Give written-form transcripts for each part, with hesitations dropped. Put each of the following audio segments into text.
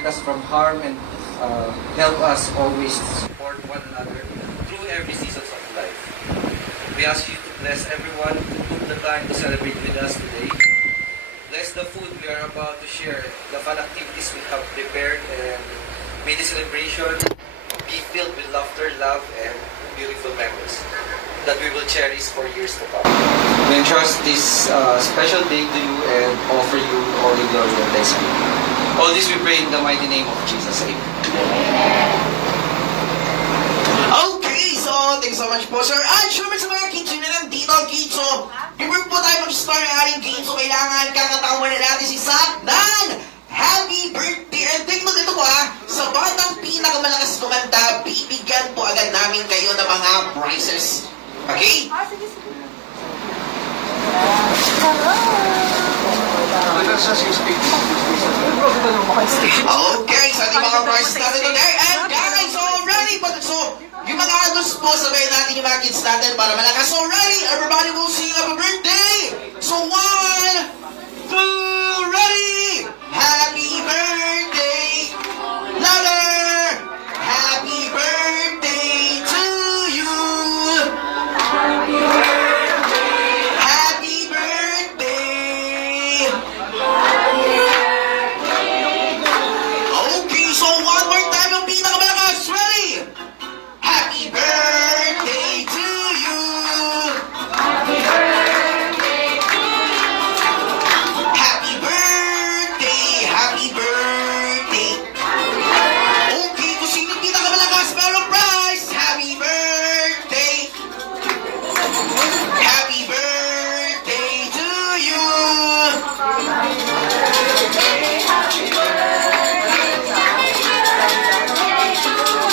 protect us from harm and help us always support one another through every seasons of life. We ask you to bless everyone who took the time to celebrate with us today. Bless the food we are about to share, the fun activities we have prepared, and may the celebration be filled with laughter, love, and beautiful memories that we will cherish for years to come. We entrust this special day to you and offer you all the glory and thanksgiving. All this we pray in the mighty name of Jesus. Amen. Okay, so thanks so much po, sir. At syempre sa mga kids na nandito, kids, so before po tayo mag-start ng ating game, so kailangan kakatawan na natin si Zach ng happy birthday. And take note ito po sa batang pinakamalakas kumanta, bibigyan po agad namin kayo ng mga prizes. Okay? Okay, so ating mga prizes natin today. And guys, so ready po. So, yung mga adults po, sabayin natin yung mga kids natin para malakas. So ready, everybody will sing happy birthday. So 1, 2, ready. Happy birthday. Louder. Happy birthday to you. Happy birthday. Happy birthday. Okay, so one more time yung pinakamalakas. Ready? Happy birthday to you. Happy birthday to you. Happy birthday. Happy birthday. Okay, kung sino yung pinakamalakas, merong prize. Happy birthday. Happy birthday to you.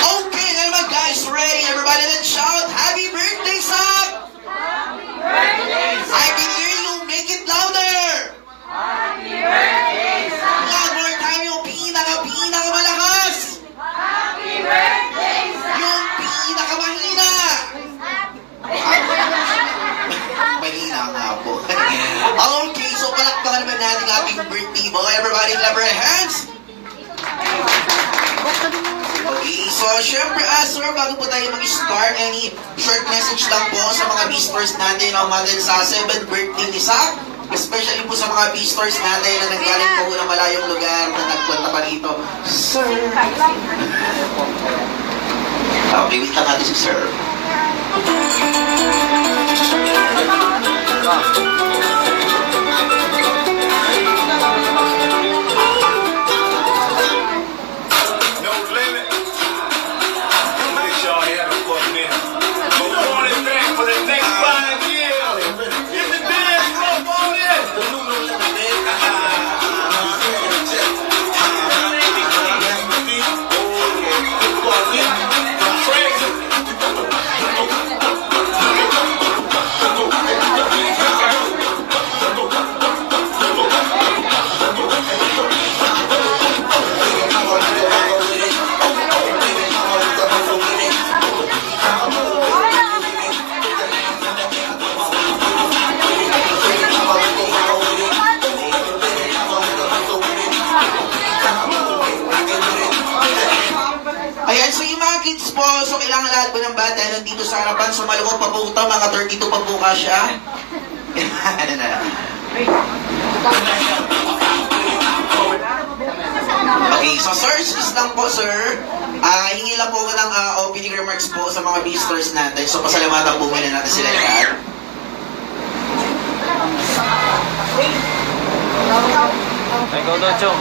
Okay, naman guys, ready? Everybody, let's shout, happy birthday, Zach! Happy birthday, Zach! I can hear you, make it louder! Happy birthday, Zach! One more time, yung pinakamalakas! Happy birthday, Zach! Yung pinakamahina! Mahina nga po. Okay, so palakpakan naman natin ating birthday boy. Everybody, clap your hands! Okay, so syempre, sir, bago po tayo mag-start, any short message lang po sa mga visitors natin na umatin sa 7th birthday ni Zach, especially po sa mga visitors natin na nanggaling po ng malayong lugar na nagpunta pa rito. Sir! Okay, wait lang natin si sir. Ayan, so yung mga kids po, so kailangan lahat po ng bata nandito sa harapan. So maluwag pa po ito, mga 32 pa po siya. Ano na? Okay, so sir, excuse lang po sir. Hingi lang po ko ng opening remarks po sa mga visitors natin. So pasalamatan po muna natin sila lahat. Ay, go doon, Chong.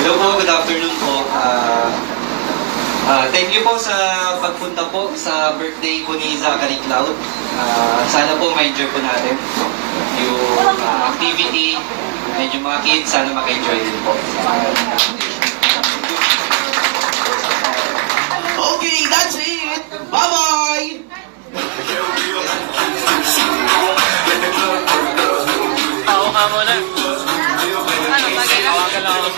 Hello po, good afternoon po. Thank you po sa pagpunta po sa birthday po ni Zachary Cloud. Sana po ma-enjoy po natin yung activity. Medyo mga kids, sana maka-enjoy din po. Okay, that's it. Bye-bye! Tao ka muna. Ano, bagay lang? Tawagan lang ako.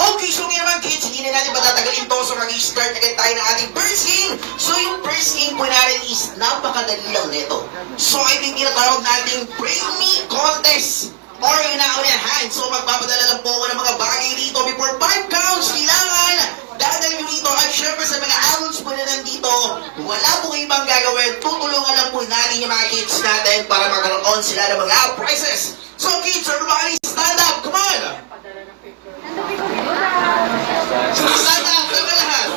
Okay, so ngayon mga kids, hindi na natin patatagalin to. So mag-start agad tayo ng ating first game. So yung first game po natin is napakadali lang nito. So, ito yung tinatawag nating Bring Me Contest. Or yung naunahan. So, magpapadala lang po ako ng mga bagay dito. Before 5 counts, kailangan dadalhin nyo dito. At syempre sa mga adults po na nandito, wala po ibang gagawin. Tutulungan lang po natin yung mga kids natin para magkaroon sila ng mga prizes. So, kids, everybody, stand up. Come on! Stand up, tama lahat.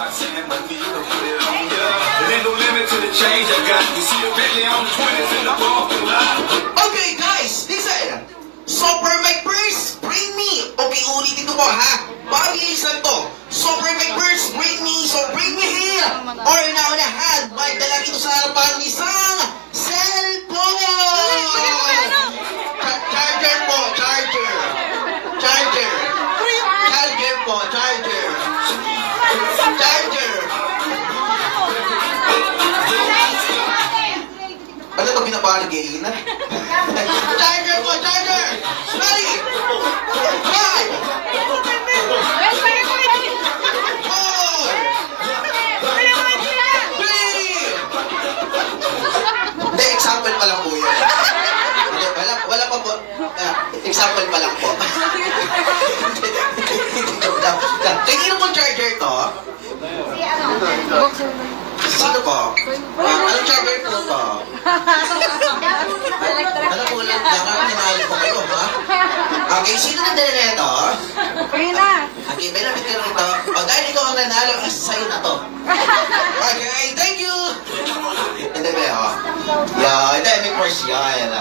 Okay, guys, listen. So, perfect verse, bring me. Okay, ulitin ko po, ha? Pabilisan to. So, perfect verse, bring me. So, bring me here. Or naunahan, may dala dito sa harapan ng isang cellphone. Charger po, charger. Charger. Charger po, charger. Charger. Ano ito binabargain? Charger po, charger! Ready? 5, 4, 3. Hindi, example pa lang po yun. Hindi, wala pa po. Example pa lang po. Kanino po charger to? Sino po? Anong charger po to? Ano po lang? Nanalo po kayo, ha? Okay, sino nandala na ito? Okay, may lapit ka rito. O, dahil ikaw ang nanalo, isa sa'yo na to. Okay, thank you! Hindi ba, oh? Yeah, hindi, may course yan.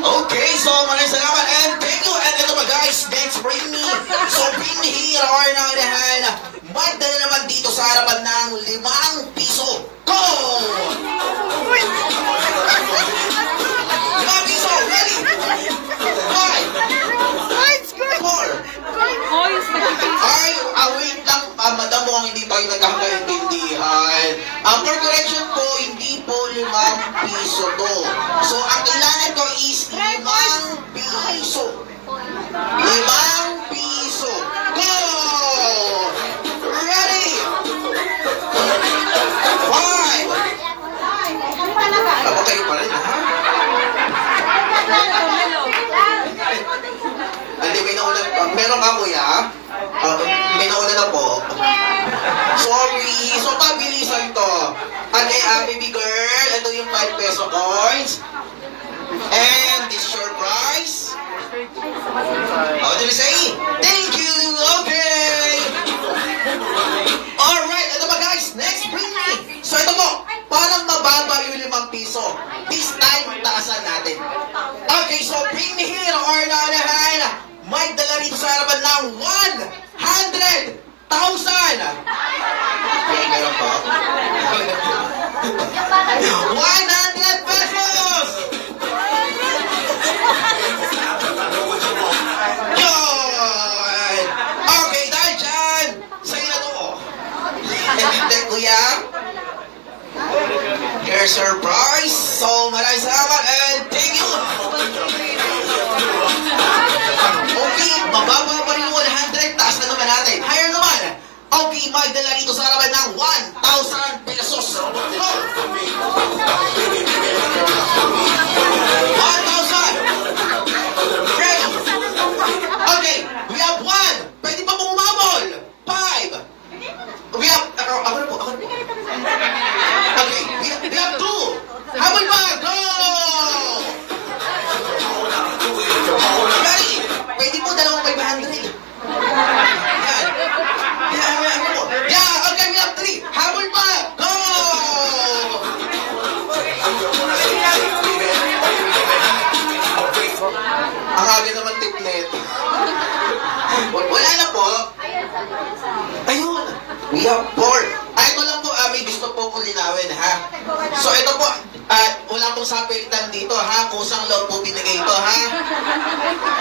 Okay, so maraming salamat and thank you. And ito ba guys, next bring me. So bring me here or naunahan. Magdala naman dito sa harapan ng 5 piso. Go! 5 piso, ready? 5, 4. Ay, wait lang, madam mo hindi tayo nagkakaintindihan. For correction po, hindi po 5 piso to. So, ang kailangan ko is 5 piso. 5 piso. Go! Ready? 5. Ako kayo pa rin, ha? Hindi, may nauna. Meron ka, kuya? May nauna na po. Sorry. So, pabilisan to. Okay, baby girl, ito yung 5 peso coins. And this is your prize. How do you say? Thank you. Okay. Alright, ito ba guys? Next, bring me. So, ito po. Parang mababa yung 5 piso. This time, taasan natin. Okay, so bring me here or naunahan. May dala rito sa harapan ng 100,000. Okay, meron po. 100 pesos! Yun! Okay, dahil dyan, sa'yo na to. Hindi, kuya. Here's your prize. So, maraming salamat and thank you. Okay, mababa pa rin yung 100. Taas na naman natin. Higher naman. Okay, may dala rito sa harapan ng 1,000 pesos. Go! 1,000. Ready? Okay, we have 1. Pwede pa pong umabol. 5. We have... Ako na po. Okay, we have 2. Habol pa. Go! Ready? Pwede po 2,500. Yeah, okay, we have 3. Habol pa! Go! Ang aga naman tipnet. Wala na po. Ayun. We have 4. Ito lang po, may gusto po kong linawin, ha? So, ito po, wala pong sapilitan dito, ha? Kusang loob po binigay ito, ha?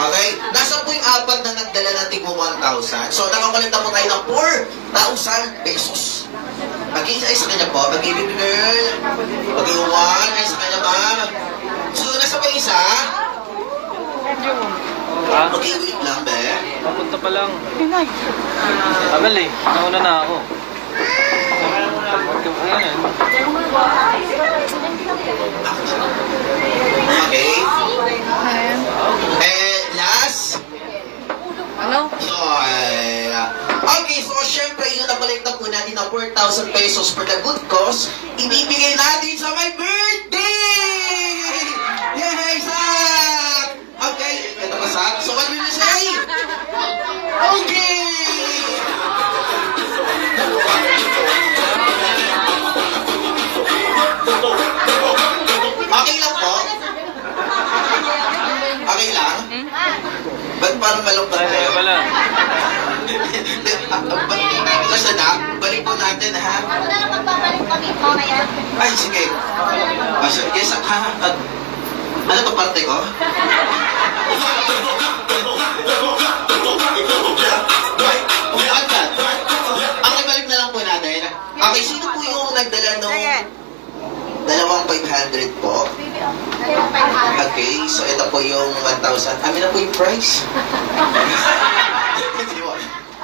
Okay? Nasa po yung 4 na nagdala ng tigmo 1,000. So, nakakolekta po tayo ng 4,000 pesos. Mag-isa ay sa kanya po. Mag-baby girl. Mag-1 ay sa kanya, ma'am. So, nasa pa isa? Mag-wait lang, be. Papunta pa lang. Agal eh. Nauna na ako. Okay. Last. Ano? Yun. Okay, so syempre yung nabalagtap po natin ng 4,000 pesos for the good cause, ibibigay natin sa my birthday! Yay, Sak! Okay, ito pa, Sak. So what will you say? Okay! Okay lang po? Okay lang? Ba't parang malungkot Ay, kayo? wala. Basta na, balik po natin ha. Ako na lang magpapalik-palik mamaya. Ay, sige. Yes, ha? Ano pa parte ko? Okay, balik na lang po natin. Okay, sino po yung nagdala ng dalawang 500 po? Okay, so ito po yung 1,000. Amin na po yung price.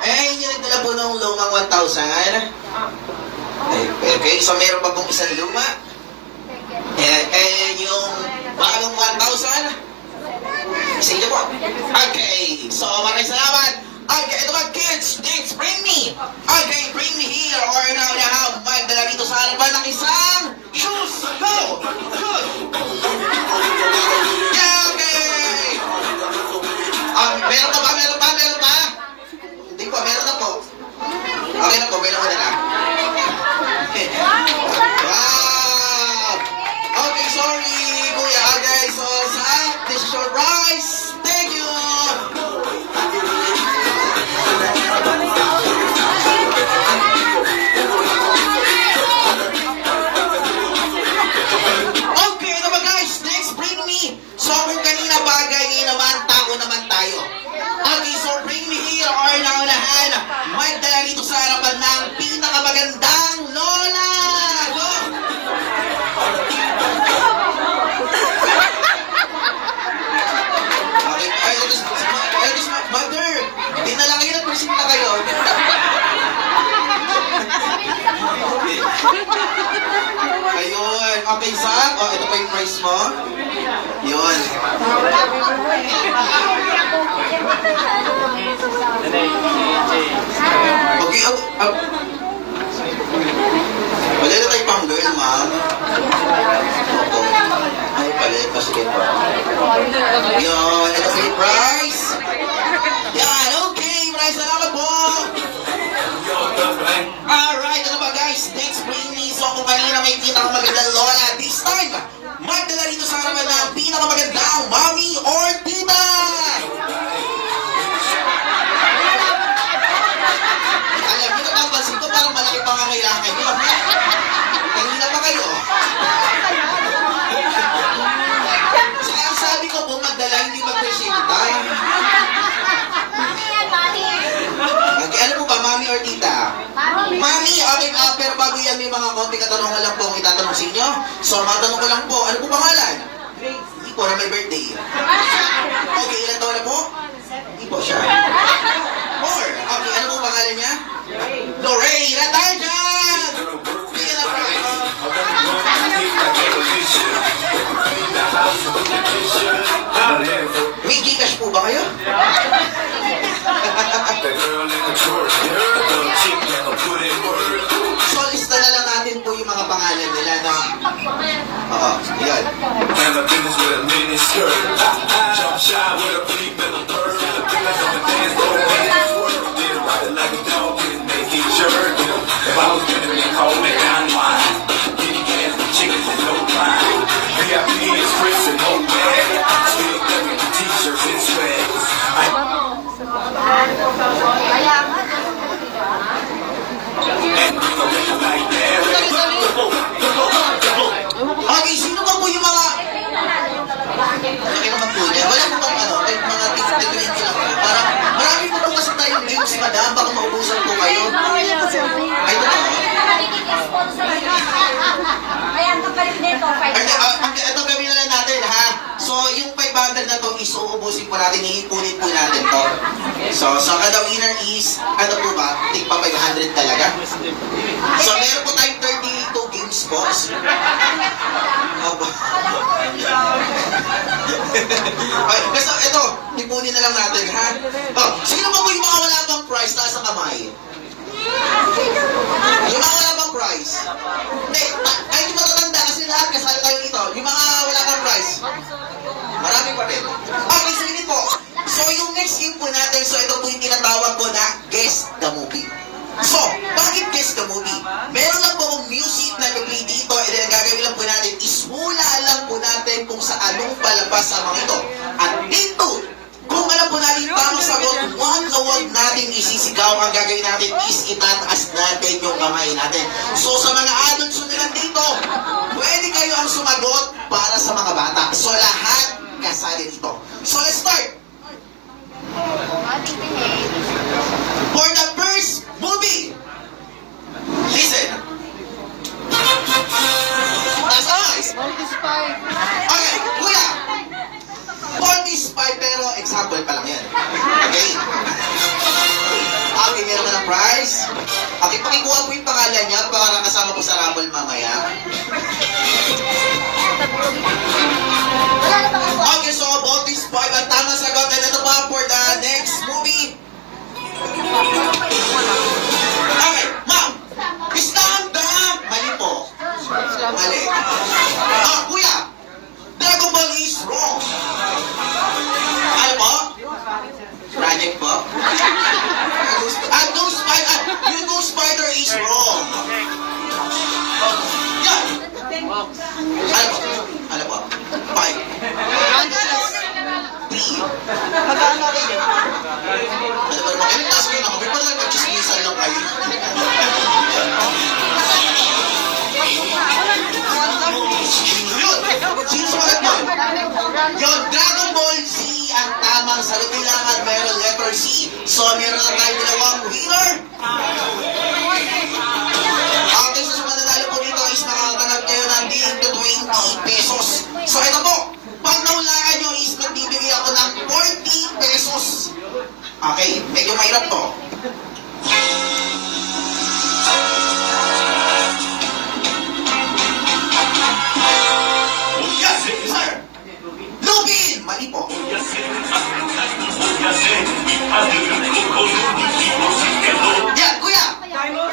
Eh, yung nagdala po ng lumang 1,000. Okay, so meron pa pong isang luma. Yung bagong 1,000. Sige po. Okay, so maraming salamat. Okay, ito ba kids? Next, bring me. Okay, bring me here or now na have magdala dito sa harapan ng isang shoes. Go! Shoes! Yeah, okay! Meron pa ba? Meron pa? Meron pa? Hindi po, meron na po. Okay na po, meron ko na lang. Wow! Okay, sorry, kuya. Okay, so, Zach, this is your rice. Thank you! Okay, ano ba guys? Next, bring me. So, kung kanina bagay naman, tao naman tayo. Okay, so bring me here or naunahan. Magdala dito sa harapan ng pinakamagandang lola. Go! Okay, ay, mother, dinala kayo ng presenta kayo. Ayun, okay, Zach. Oh, ito pa yung price mo. Yun. Okay, wala na tayo pang girl, ma'am. Opo. Ay, pala, sige po. Yun, ito pa yung price. Yan, okay, maraming salamat po. Alright, ano ba guys? Next, bring me. So, kung kanina may pinakamagandang lola, this time, magdala dito sa harapan ng pinakamagandang mommy or tita. Alam niyo, napapansin ko parang malaki pa nga kailangan niyo. Kanina pa kayo. Kaya ang sabi ko po, magdala, hindi magpresenta. Okay, ano po ba, mommy or tita? Mami, okay, pero bago yan may mga konting katanungan lang po ang itatanong sa inyo. So, matanong ko lang po, ano po pangalan? Hindi po, na may birthday. Okay, ilan taon na po? Hindi po siya. 4. Okay, ano po pangalan niya? Lorraine, ilan tayo dyan? Bigyan na prize. May Gcash po ba kayo? So, lista na lang natin po yung mga pangalan nila, no? Oo, yan. Okay, sino ba po yung mga... Okay naman po niya. Wala po bang ano, So the winner is, ano po ba? Tigpa 500 talaga. So, meron po tayong 32 games, boss. Aba. Okay, basta ito, ipunin na lang natin, ha? Oh, sino ba po yung mga wala bang prize na sa kamay? Yung mga wala bang prize? Hindi, ay yung matatanda kasi lahat kasali kayo dito. Yung mga wala bang prize? Marami pa rin. Okay, sige po. So, yung next game po natin, so ito po yung tinatawag ko na Guess the Movie. So, bakit Guess the Movie? Meron lang po akong music na play dito, and then gagawin lang po natin is hula lang po natin kung sa anong palabas sa mga ito. At dito, kung alam po natin tamang sagot, huwag natin isisigaw. Ang gagawin natin is itataas natin yung kamay natin. So, sa mga adults na dito, pwede kayo ang sumagot para sa mga bata. So, lahat kasali dito. So, let's start! For the first movie, listen. That's eyes. Okay, kuya. 45 pero example pa lang yan. Okay? Okay, meron ka ng prize. Okay, pakikuha po yung pangalan niya para kasama po sa raffle mamaya. Wala na bang ako? Okay, so about this 5, ang tamang sagot, and ito pa for the next movie. Okay, ma'am. Stand up! Mali po. Mali. Kuya. Dragon Ball is wrong. Ano po? Project po? Yung Ghost Spider is wrong. Yan. Ano po? Ano po? 5. 3. Magkano rin yun? Ano ba naman? Ilang task kayo na kami? Parang nag-chismisan lang kayo. Yun! Sino sumagat mo? Yun, Dragon Ball Z ang tamang sagot. Kailangan meron letter C. So, meron na tayo dalawang winner. Okay, so sa mananalo po dito is makakatanag kayo ng 20 pesos. So, ito po. Pag naulaan nyo is magbibigay ako ng 40 pesos. Okay, medyo mahirap to. Yes, sir! Lupin! Mali po. Yan, kuya!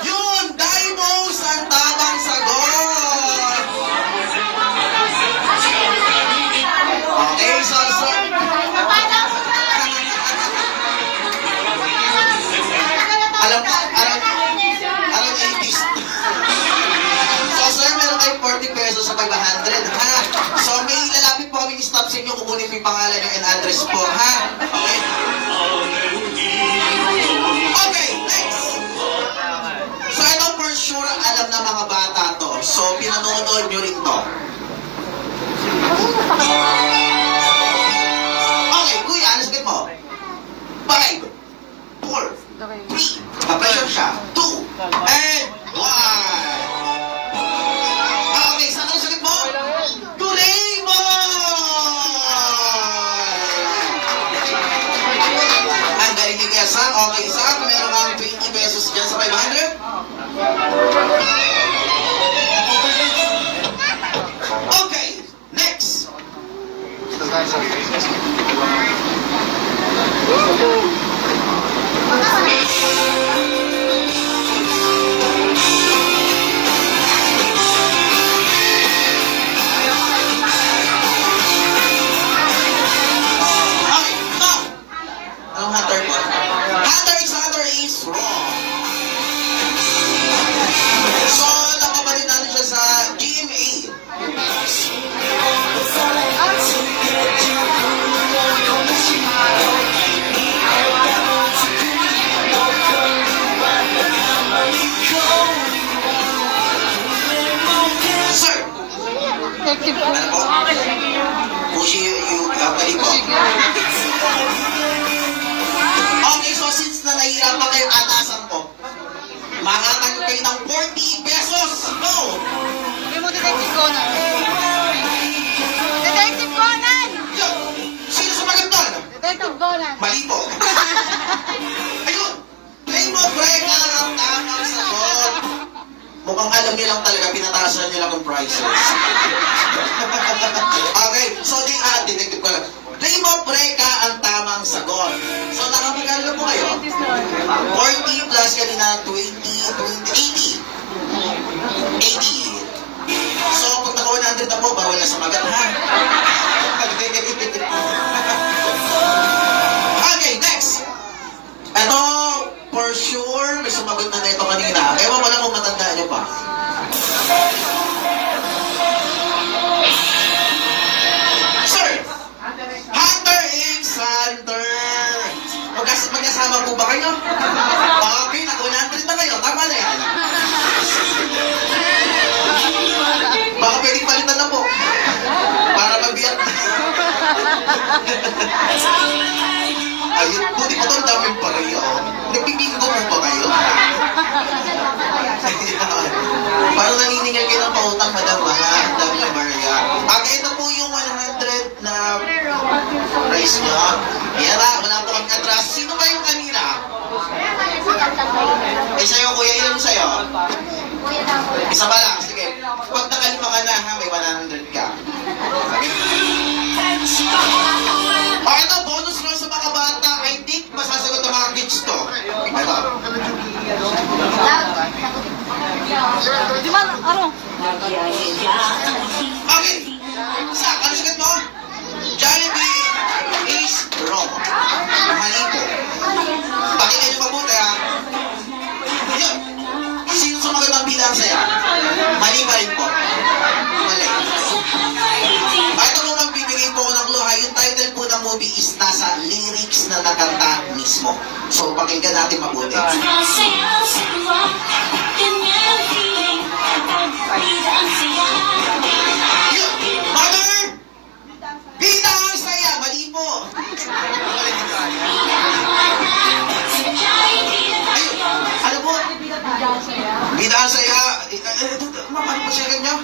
Yun, Dimos ang tamang sagot! Okay, so, alam around 80s. So, sir, meron kayo 40 pesos sa 500, ha? So, may lalapit po kaming stop sa inyo, kukunin po yung pangalan nyo and address po, ha? Okay? Okay, next! So, ito for sure, alam na mga bata to. So, pinanonood nyo rin to. Okay, kuya, ano sagot mo? 5, 4, 3, pa-pressure siya, 2, and 1. Okay, saan ka sagot mo? Doraemon! Ang galing ni Kuya Sam. Okay, Sam, meron kang 20 pesos dyan sa 500. Okay, next. Okay, stop! Anong Hunter po? Hunter x Hunter is wrong. So, nakapatid natin siya sa GMA. Sir! Ano po? Pushi yung kapali po. Okay, so since na nahihirapan kayo, atasan ko. Makakatag kayo ng 40 pesos. Go! Hindi mo Detective Conan. Detective Conan! Yo! Sino sumagot doon? Detective Conan. Mali po. Taasan nyo lang ang prices. Okay, so detective ko lang. Claim of Reka ang tamang sagot. So nakamagalo po kayo? 40 plus kanina 80. So kung naka 100 na po, bawal na sumagat ha. Okay, next. Ito, for sure, may sumagot na ito kanina. Ewan ko lang kung matandaan nyo pa. Sir, Hunter X Hunter. Magkasama po ba kayo? Okay, naka 100 na kayo. Tama na yan. Baka pwedeng palitan na po. Para magbiyak. Ayun, buti pa ito, ang daming pareho. Nagpipingo mo ba kayo? Parang naniningil kayo ng pautang, madam, mga dami yung Maria. Ito po yung 100 na price nyo. Yan na, wala po kang atras. Sino ba yung kanina? Sa'yo, kuya, ilan sa'yo? Isa pa lang, sige. Pag nakalima ka na, ha, may 100 ka. Ito, bonus round sa mga bata. I think masasagot ng mga kids to. Ito. Di ba, ano? Okay. Ano sagot mo? Jollibee is wrong. Mali po. Pakinggan niyo mabuti, ha? Yun. Sino sumagot ng bilang saya? Mali pa rin po. Mali. Ito po magbibigay po ko ng clue, ha? Yung title po ng movie is nasa lyrics na nakanta mismo. So, pakinggan natin mabuti. Yun. Mother! Bida ang saya! Mali po. Ayun. Ano po? Bida ang saya. Ma'am, ano po siya ganyan?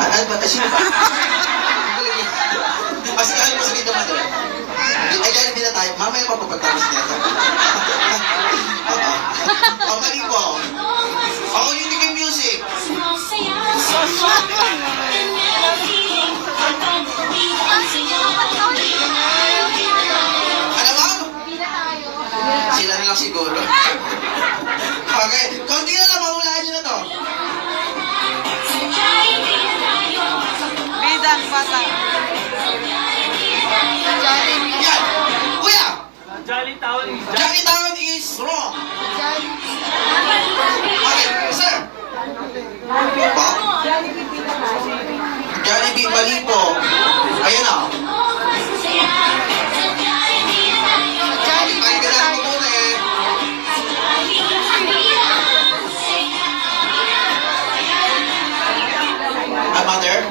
Ano ba? Sino ba? Kasi ano po sa dito, mother? Ay, dahil hindi na tayo. Mamaya pa pagpagtapos niya ito. Mali po. Ako yung tingin music. Ano ba? Sila na lang siguro. Okay. Konti na lang, mahulaan nyo na to. Bidang bata. Yan. Kuya! Jolly Town is Johnny Town is wrong. Okay, sir. Pa? Jollibee, mali po. Ayan na. Ay, kailangan mo muna eh. Mother?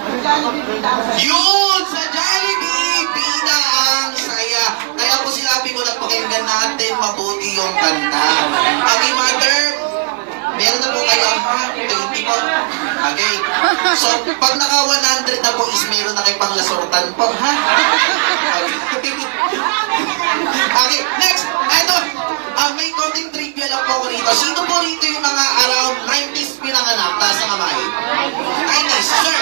Yun! Sa Jollibee, bida ang saya. Kaya po sinabi ko, nagpakinggan natin mabuti yung kanta. Okay, mother? Meron na po kayo, ha? 20 po. Okay? So, pag naka 100 na po is meron na kayo pang lasortan po, ha? Okay, okay next. Ito, may konting trivia lang po ako rito. Sino po rito yung mga around 90s pinanganak? Taas ng kamay. 90s, sir.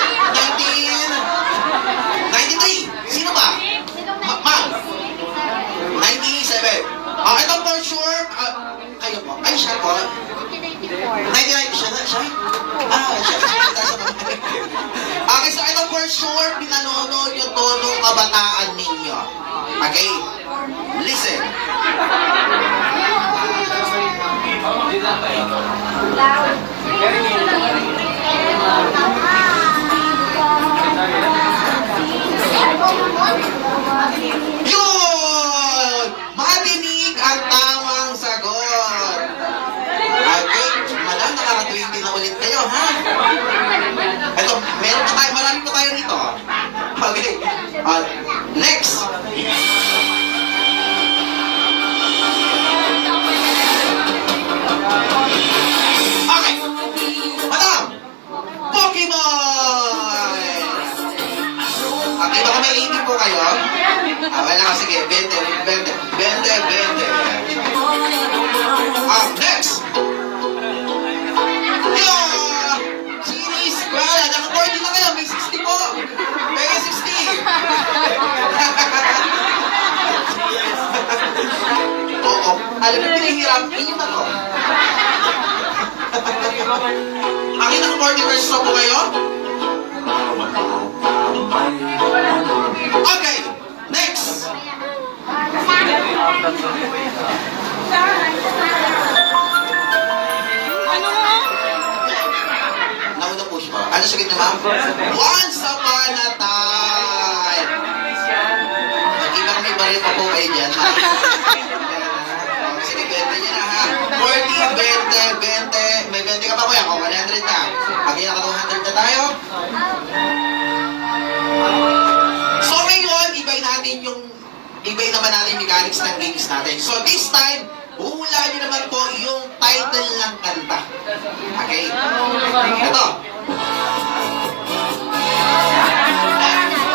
93. Sino ba? Ma'am. 97. Ito for sure. Kayo po. Ay, siya po. 99. Siya na? Siya? Siya. Okay, so ito for sure, pinanonood yung tonong kabataan ninyo. Okay? Listen. Yun! Madinig ang tamang sagot. Okay, madam, nakaka-20 na ulit kayo, ha? Ito, meron pa tayo, marami pa tayo rito. Okay, next. Okay, madam, Pokemon! Okay, baka may 80 po kayo? Wala, sige, 20. Next! Yeah! mahirap, yun yung ako. Nakita ko 40 verses na po kayo? Okay, next! Ano mo? Nauna po siya. Ano sagot niya, ma'am? Once upon a time! Mag-ibang may baril pa po kayo dyan, ha? Sige, 20 niya na, ha? 40, 20, 20. May 20 ka pa, kuya. O, 100 na. Pag naka 200 na tayo. So, ngayon, ibay naman natin yung mechanics ng games natin. So, this time, huhulaan niyo naman po yung title ng kanta. Okay? Ito.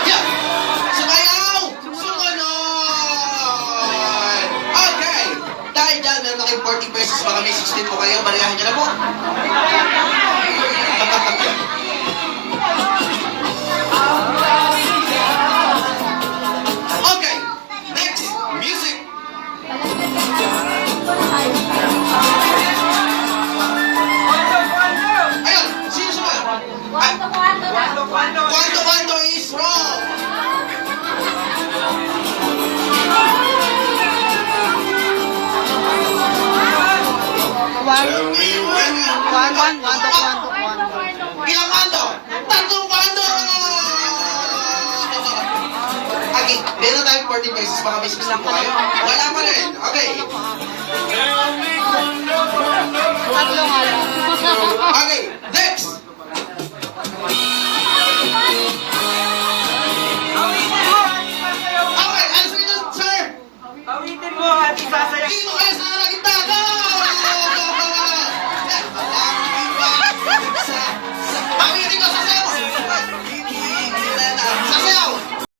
Yeah. Sumayaw! Sumunod! Okay. Dahil dyan, meron na kayong 40 pesos. Baka may 16 po kayo. Baligahin niyo na po. Okay. Next. Music. Ayun. Sino sumayaw? Ay, Cuando is wrong. Tell me when you Ilang kwando? Tatlong kwando! Okay, meron tayong 40 pesos. Baka may 16 po kayo. Wala pa rin. Okay. Tatlo nga lang. Okay, next.